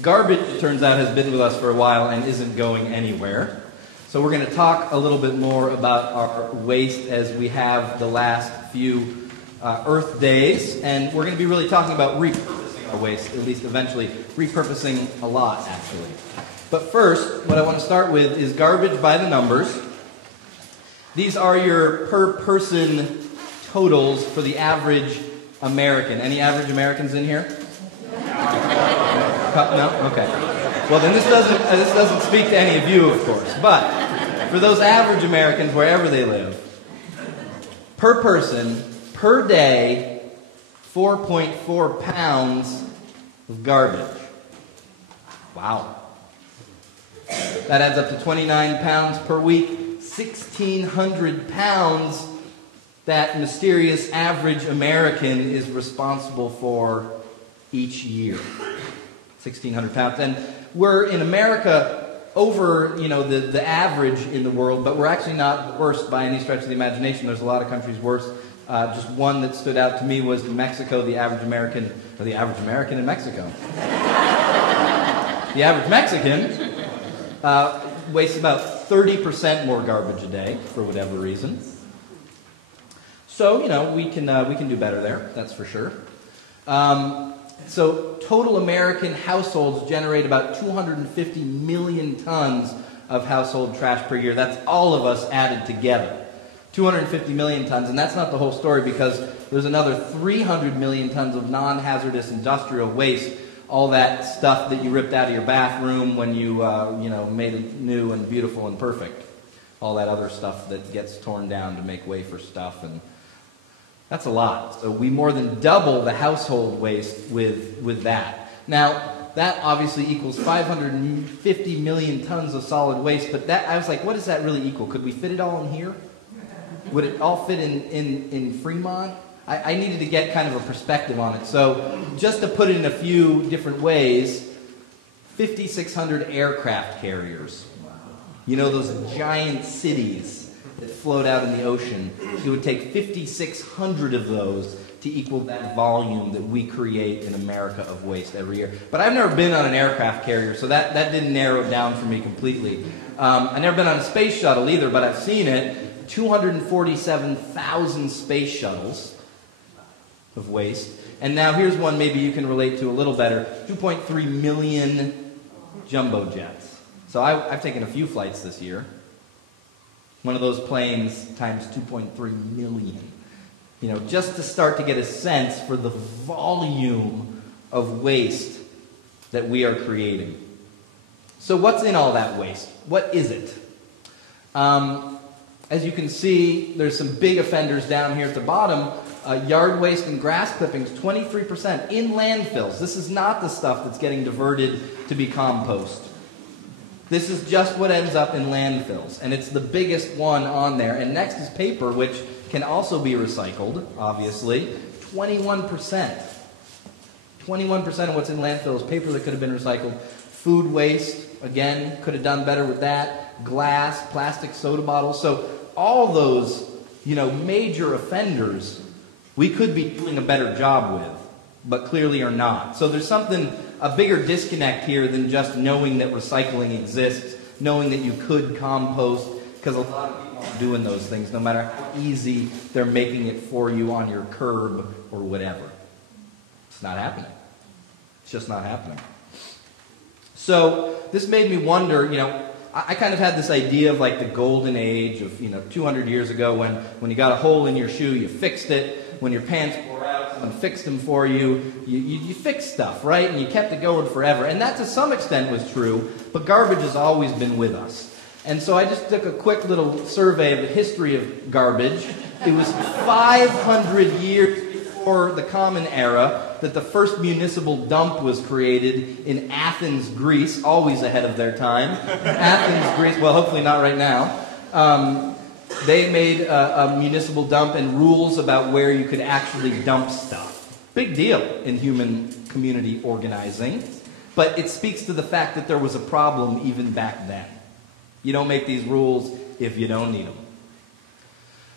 Garbage, it turns out, has been with us for a while and isn't going anywhere. So we're going to talk a little bit more about our waste as we have the last few Earth days. And we're going to be really talking about repurposing our waste, at least eventually repurposing a lot, actually. But first, what I want to start with is garbage by the numbers. These are your per-person totals for the average American. Any average Americans in here? No? Okay. Well, then this doesn't speak to any of you, of course. But for those average Americans, wherever they live, per person, per day, 4.4 pounds of garbage. Wow. That adds up to 29 pounds per week, 1,600 pounds that mysterious average American is responsible for each year. 1,600 pounds. And we're in America over, the average in the world, but we're actually not the worst by any stretch of the imagination. There's a lot of countries worse. Just one that stood out to me was Mexico, the average American in Mexico. The average Mexican wastes about 30% more garbage a day for whatever reason. So, we can do better there, that's for sure. So total American households generate about 250 million tons of household trash per year. That's all of us added together. 250 million tons, and that's not the whole story because there's another 300 million tons of non-hazardous industrial waste. All that stuff that you ripped out of your bathroom when you, made it new and beautiful and perfect. All that other stuff that gets torn down to make way for stuff, and that's a lot. So we more than double the household waste with that. Now, that obviously equals 550 million tons of solid waste, but I was like, what does that really equal? Could we fit it all in here? Would it all fit in Fremont? I needed to get kind of a perspective on it. So just to put it in a few different ways, 5,600 aircraft carriers. Those giant cities that float out in the ocean. It would take 5,600 of those to equal that volume that we create in America of waste every year. But I've never been on an aircraft carrier, so that didn't narrow it down for me completely. I've never been on a space shuttle either, but I've seen it. 247,000 space shuttles of waste. And now here's one maybe you can relate to a little better. 2.3 million jumbo jets. So I've taken a few flights this year. One of those planes times 2.3 million. Just to start to get a sense for the volume of waste that we are creating. So what's in all that waste? What is it? As you can see, there's some big offenders down here at the bottom. Yard waste and grass clippings, 23% in landfills. This is not the stuff that's getting diverted to be compost. This is just what ends up in landfills, and it's the biggest one on there. And next is paper, which can also be recycled, obviously. 21%. 21% of what's in landfill is paper that could have been recycled. Food waste, again, could have done better with that. Glass, plastic soda bottles. So all those, major offenders we could be doing a better job with, but clearly are not. So there's a bigger disconnect here than just knowing that recycling exists, knowing that you could compost, because a lot of people aren't doing those things, no matter how easy they're making it for you on your curb or whatever. It's not happening. It's just not happening. So this made me wonder, I kind of had this idea of like the golden age of, 200 years ago when you got a hole in your shoe, you fixed it. When your pants wore out, someone fixed them for you. You fixed stuff, right? And you kept it going forever. And that to some extent was true, but garbage has always been with us. And so I just took a quick little survey of the history of garbage. It was 500 years before the Common Era that the first municipal dump was created in Athens, Greece, always ahead of their time. Athens, Greece, well, hopefully not right now. They made a municipal dump and rules about where you could actually dump stuff. Big deal in human community organizing. But it speaks to the fact that there was a problem even back then. You don't make these rules if you don't need them.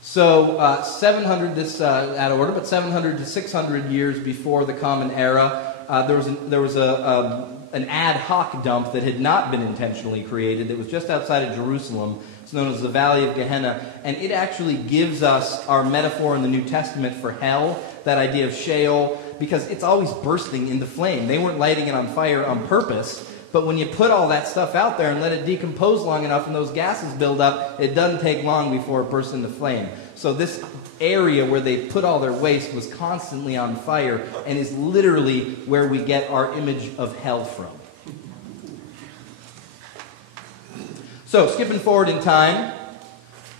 So 700, this out of order, but 700 to 600 years before the Common Era, there was an ad hoc dump that had not been intentionally created that was just outside of Jerusalem. It's known as the Valley of Gehenna, and it actually gives us our metaphor in the New Testament for hell, that idea of Sheol, because it's always bursting into flame. They weren't lighting it on fire on purpose, but when you put all that stuff out there and let it decompose long enough and those gases build up, it doesn't take long before it bursts into flame. So this area where they put all their waste was constantly on fire and is literally where we get our image of hell from. So, skipping forward in time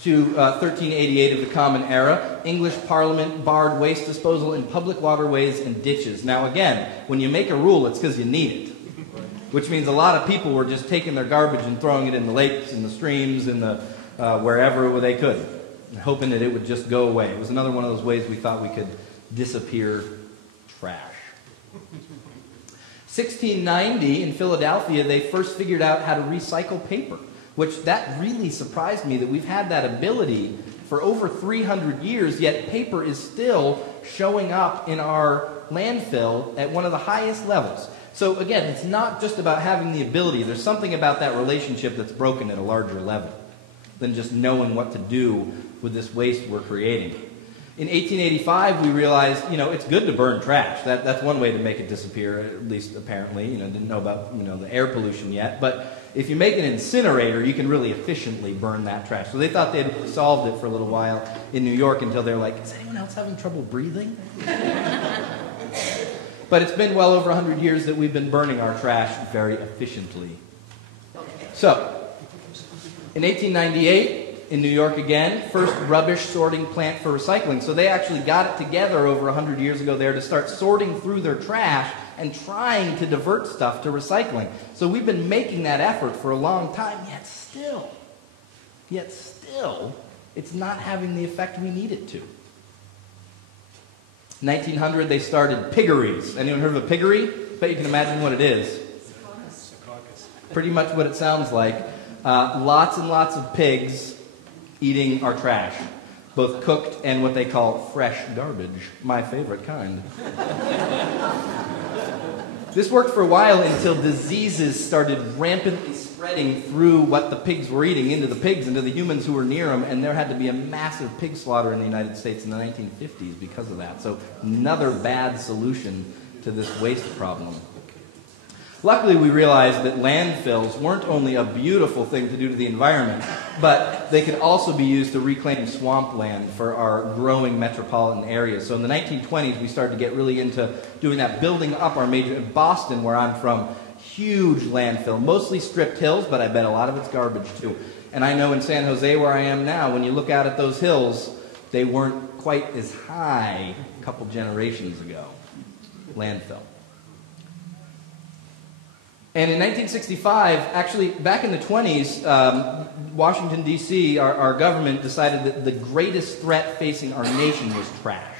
to 1388 of the Common Era, English Parliament barred waste disposal in public waterways and ditches. Now again, when you make a rule, it's because you need it. Which means a lot of people were just taking their garbage and throwing it in the lakes, in the streams, in the wherever they could, hoping that it would just go away. It was another one of those ways we thought we could disappear trash. 1690 in Philadelphia, they first figured out how to recycle paper, which that really surprised me that we've had that ability for over 300 years, yet paper is still showing up in our landfill at one of the highest levels. So again, it's not just about having the ability. There's something about that relationship that's broken at a larger level than just knowing what to do with this waste we're creating. In 1885, we realized, it's good to burn trash. That's one way to make it disappear, at least apparently. Didn't know about, the air pollution yet. But if you make an incinerator, you can really efficiently burn that trash. So they thought they had solved it for a little while in New York until they're like, is anyone else having trouble breathing? But it's been well over 100 years that we've been burning our trash very efficiently. So, in 1898, in New York again, first rubbish sorting plant for recycling. So they actually got it together over 100 years ago there to start sorting through their trash and trying to divert stuff to recycling. So we've been making that effort for a long time, yet still, it's not having the effect we need it to. 1900, they started piggeries. Anyone heard of a piggery? Bet you can imagine what it is. Pretty much what it sounds like. Lots and lots of pigs eating our trash, both cooked and what they call fresh garbage. My favorite kind. This worked for a while until diseases started rampantly spreading through what the pigs were eating into the pigs, into the humans who were near them, and there had to be a massive pig slaughter in the United States in the 1950s because of that. So another bad solution to this waste problem. Luckily, we realized that landfills weren't only a beautiful thing to do to the environment, but they could also be used to reclaim swampland for our growing metropolitan areas. So in the 1920s, we started to get really into doing that, building up our major... Boston, where I'm from, huge landfill, mostly stripped hills, but I bet a lot of it's garbage too. And I know in San Jose, where I am now, when you look out at those hills, they weren't quite as high a couple generations ago. Landfill. And in 1965, actually back in the 20s, Washington, D.C., our government decided that the greatest threat facing our nation was trash,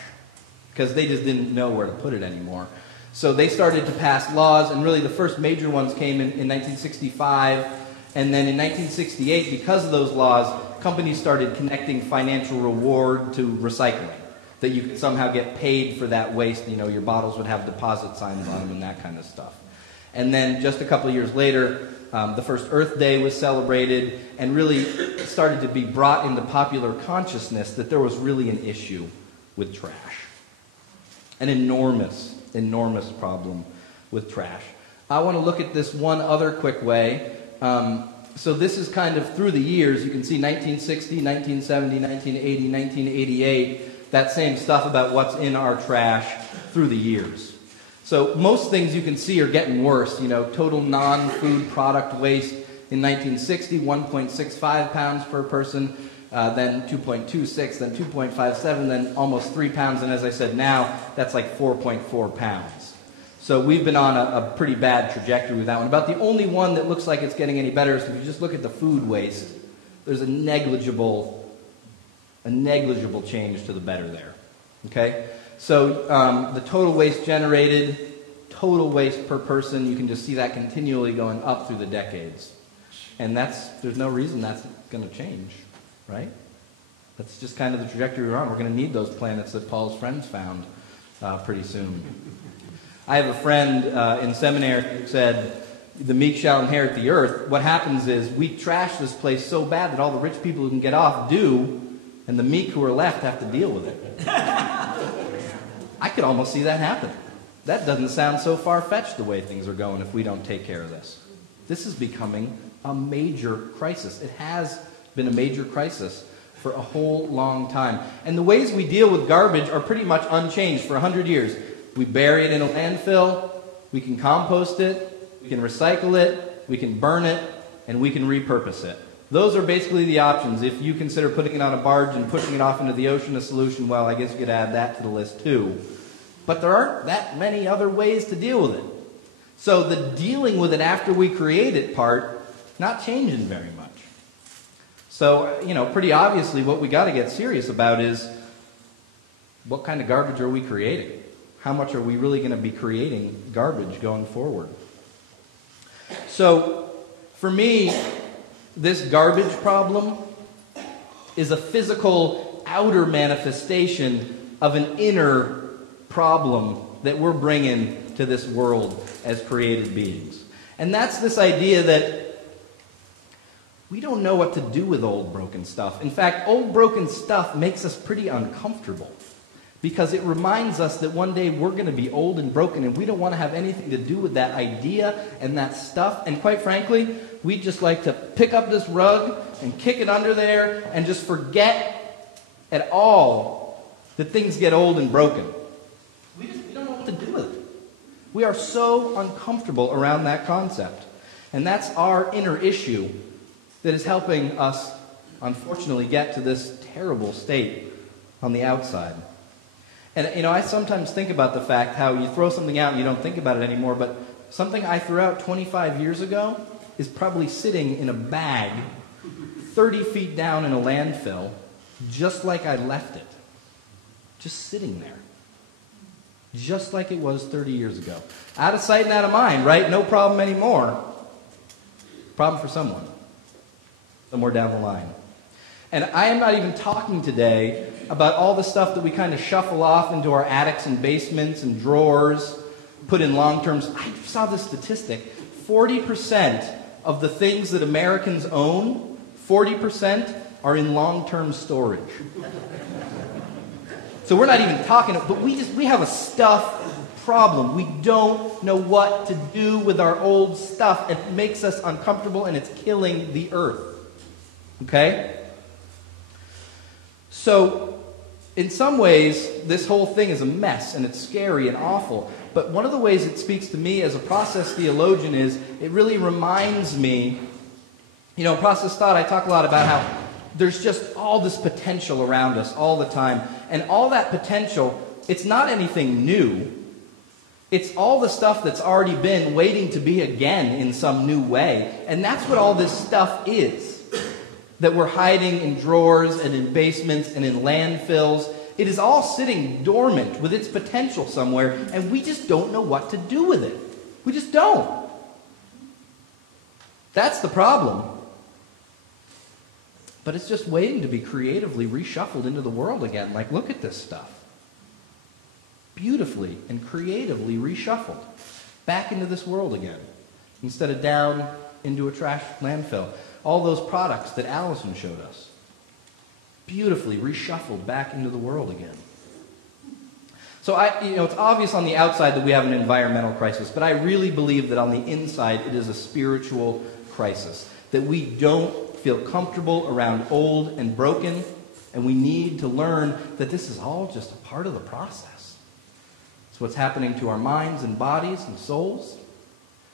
because they just didn't know where to put it anymore. So they started to pass laws, and really the first major ones came in 1965, and then in 1968, because of those laws, companies started connecting financial reward to recycling, that you could somehow get paid for that waste. Your bottles would have deposit signs on them and that kind of stuff. And then just a couple of years later, the first Earth Day was celebrated, and really started to be brought into popular consciousness that there was really an issue with trash. An enormous problem with trash. I want to look at this one other quick way. So this is kind of through the years. You can see 1960, 1970, 1980, 1988, that same stuff about what's in our trash through the years. So most things you can see are getting worse. Total non-food product waste in 1960, 1.65 pounds per person, then 2.26, then 2.57, then almost 3 pounds, and as I said, now that's like 4.4 pounds. So we've been on a pretty bad trajectory with that one. About the only one that looks like it's getting any better is if you just look at the food waste, there's a negligible change to the better there. Okay? So the total waste generated, total waste per person, you can just see that continually going up through the decades. And there's no reason that's going to change, right? That's just kind of the trajectory we're on. We're going to need those planets that Paul's friends found pretty soon. I have a friend in seminary who said, the meek shall inherit the earth. What happens is we trash this place so bad that all the rich people who can get off do, and the meek who are left have to deal with it. I could almost see that happen. That doesn't sound so far-fetched the way things are going if we don't take care of this. This is becoming a major crisis. It has been a major crisis for a whole long time. And the ways we deal with garbage are pretty much unchanged for 100 years. We bury it in a landfill, we can compost it, we can recycle it, we can burn it, and we can repurpose it. Those are basically the options. If you consider putting it on a barge and pushing it off into the ocean a solution, well, I guess you could add that to the list too. But there aren't that many other ways to deal with it. So the dealing with it after we create it part, not changing very much. So, pretty obviously what we got to get serious about is what kind of garbage are we creating? How much are we really going to be creating garbage going forward? So, for me, this garbage problem is a physical outer manifestation of an inner problem that we're bringing to this world as created beings. And that's this idea that we don't know what to do with old broken stuff. In fact, old broken stuff makes us pretty uncomfortable because it reminds us that one day we're going to be old and broken and we don't want to have anything to do with that idea and that stuff. And quite frankly, we just like to pick up this rug and kick it under there and just forget at all that things get old and broken. We don't know what to do with it. We are so uncomfortable around that concept. And that's our inner issue that is helping us, unfortunately, get to this terrible state on the outside. And, I sometimes think about the fact how you throw something out and you don't think about it anymore, but something I threw out 25 years ago is probably sitting in a bag 30 feet down in a landfill, just like I left it. Just sitting there. Just like it was 30 years ago. Out of sight and out of mind, right? No problem anymore. Problem for someone. Somewhere down the line. And I am not even talking today about all the stuff that we kind of shuffle off into our attics and basements and drawers, put in long terms. I saw this statistic. 40% of the things that Americans own, 40% are in long-term storage. So we're not even talking, but we have a stuff problem. We don't know what to do with our old stuff. It makes us uncomfortable and it's killing the earth. Okay? So, in some ways, this whole thing is a mess and it's scary and awful. But one of the ways it speaks to me as a process theologian is it really reminds me, in process thought, I talk a lot about how there's just all this potential around us all the time. And all that potential, it's not anything new. It's all the stuff that's already been waiting to be again in some new way. And that's what all this stuff is. That we're hiding in drawers and in basements and in landfills. It is all sitting dormant with its potential somewhere, and we just don't know what to do with it. We just don't. That's the problem. But it's just waiting to be creatively reshuffled into the world again. Like, look at this stuff. Beautifully and creatively reshuffled back into this world again. Instead of down into a trash landfill. All those products that Allison showed us. Beautifully reshuffled back into the world again. So it's obvious on the outside that we have an environmental crisis, but I really believe that on the inside it is a spiritual crisis. That we don't feel comfortable around old and broken, and we need to learn that this is all just a part of the process. It's what's happening to our minds and bodies and souls.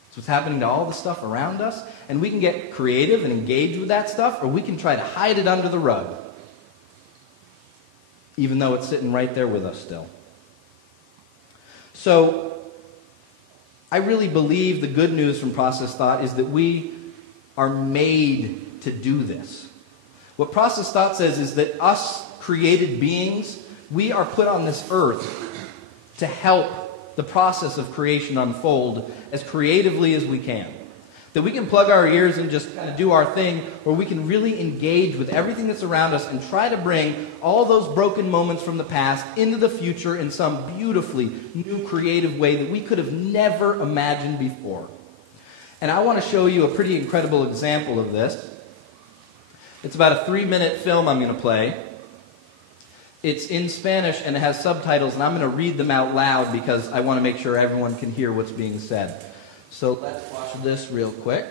It's what's happening to all the stuff around us, and we can get creative and engage with that stuff, or we can try to hide it under the rug, even though it's sitting right there with us still. So, I really believe the good news from Process Thought is that we are made to do this. What Process Thought says is that us created beings, we are put on this earth to help the process of creation unfold as creatively as we can. That we can plug our ears and just kind of do our thing, or we can really engage with everything that's around us and try to bring all those broken moments from the past into the future in some beautifully new, creative way that we could have never imagined before. And I want to show you a pretty incredible example of this. It's about a 3-minute film I'm going to play. It's in Spanish and it has subtitles, and I'm going to read them out loud because I want to make sure everyone can hear what's being said. So let's watch this real quick.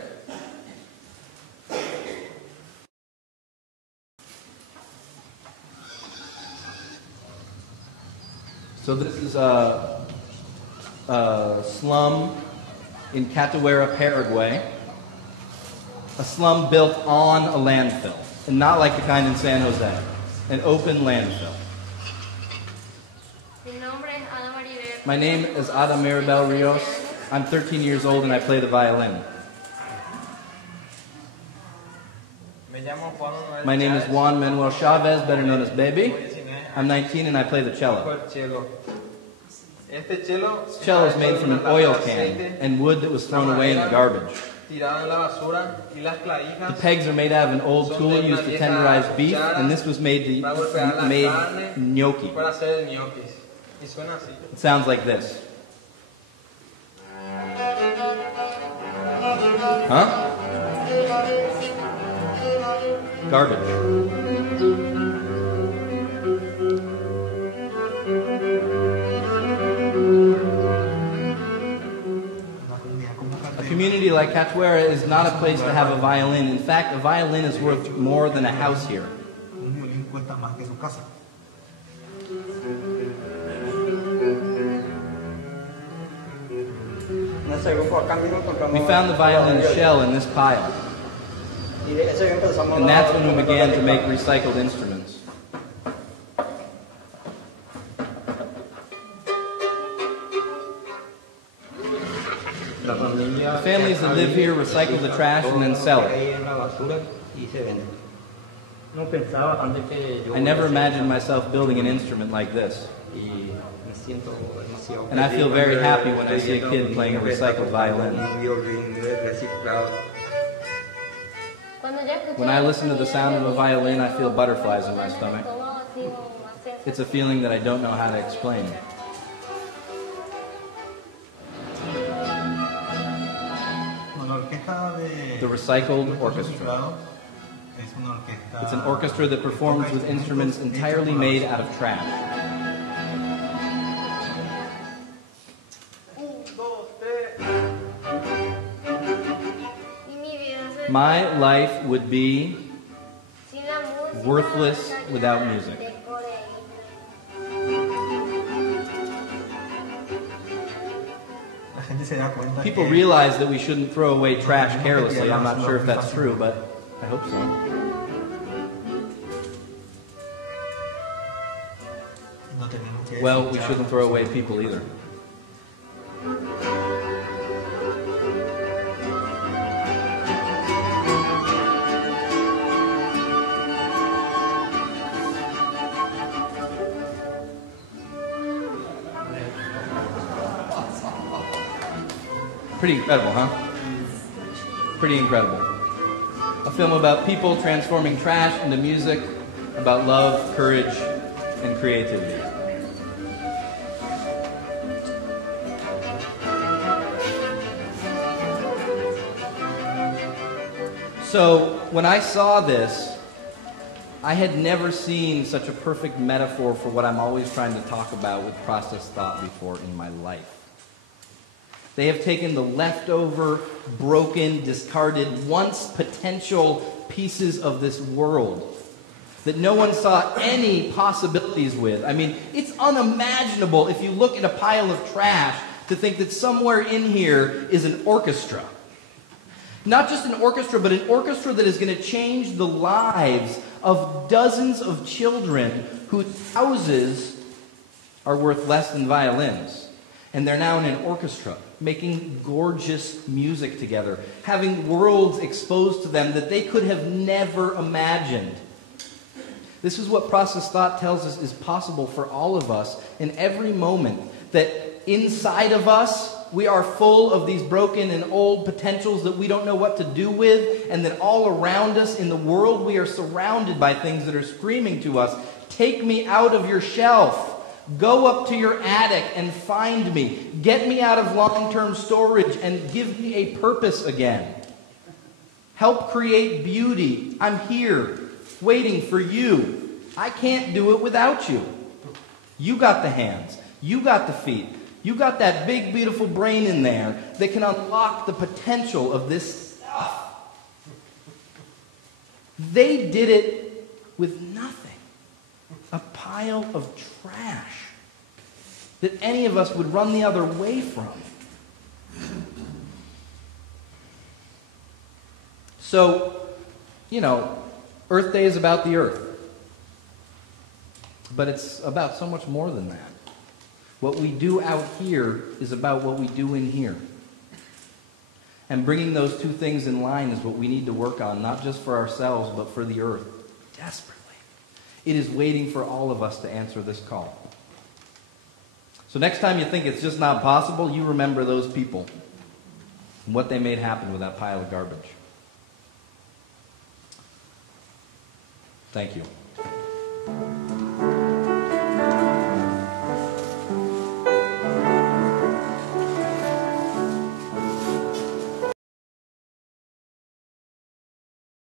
So this is a slum in Catuera, Paraguay. A slum built on a landfill, and not like the kind in San Jose. An open landfill. My name is Ada Mirabel Rios. I'm 13 years old and I play the violin. My name is Juan Manuel Chavez, better known as Baby. I'm 19 and I play the cello. This cello is made from an oil can and wood that was thrown away in the garbage. The pegs are made out of an old tool used to tenderize beef, and this was made gnocchi. It sounds like this. Huh? Garbage. A community like Catuera is not a place to have a violin. In fact, a violin is worth more than a house here. We found the violin shell in this pile. And that's when we began to make recycled instruments. The families that live here recycle the trash and then sell it. I never imagined myself building an instrument like this. And I feel very happy when I see a kid playing a recycled violin. When I listen to the sound of a violin, I feel butterflies in my stomach. It's a feeling that I don't know how to explain. The Recycled Orchestra. It's an orchestra that performs with instruments entirely made out of trash. My life would be worthless without music. People realize that we shouldn't throw away trash carelessly. I'm not sure if that's true, but I hope so. Well, we shouldn't throw away people either. Pretty incredible, huh? Pretty incredible. A film about people transforming trash into music, about love, courage, and creativity. So, when I saw this, I had never seen such a perfect metaphor for what I'm always trying to talk about with process thought before in my life. They have taken the leftover, broken, discarded, once potential pieces of this world that no one saw any possibilities with. I mean, it's unimaginable if you look at a pile of trash to think that somewhere in here is an orchestra. Not just an orchestra, but an orchestra that is going to change the lives of dozens of children whose houses are worth less than violins. And they're now in an orchestra, making gorgeous music together, having worlds exposed to them that they could have never imagined. This is what process thought tells us is possible for all of us in every moment, that inside of us we are full of these broken and old potentials that we don't know what to do with, and that all around us in the world we are surrounded by things that are screaming to us, take me out of your shelf. Go up to your attic and find me. Get me out of long-term storage and give me a purpose again. Help create beauty. I'm here, waiting for you. I can't do it without you. You got the hands. You got the feet. You got that big, beautiful brain in there that can unlock the potential of this stuff. They did it with nothing. A pile of trash that any of us would run the other way from. So, Earth Day is about the earth. But it's about so much more than that. What we do out here is about what we do in here. And bringing those two things in line is what we need to work on, not just for ourselves, but for the earth. Desperately. It is waiting for all of us to answer this call. So next time you think it's just not possible, you remember those people and what they made happen with that pile of garbage. Thank you.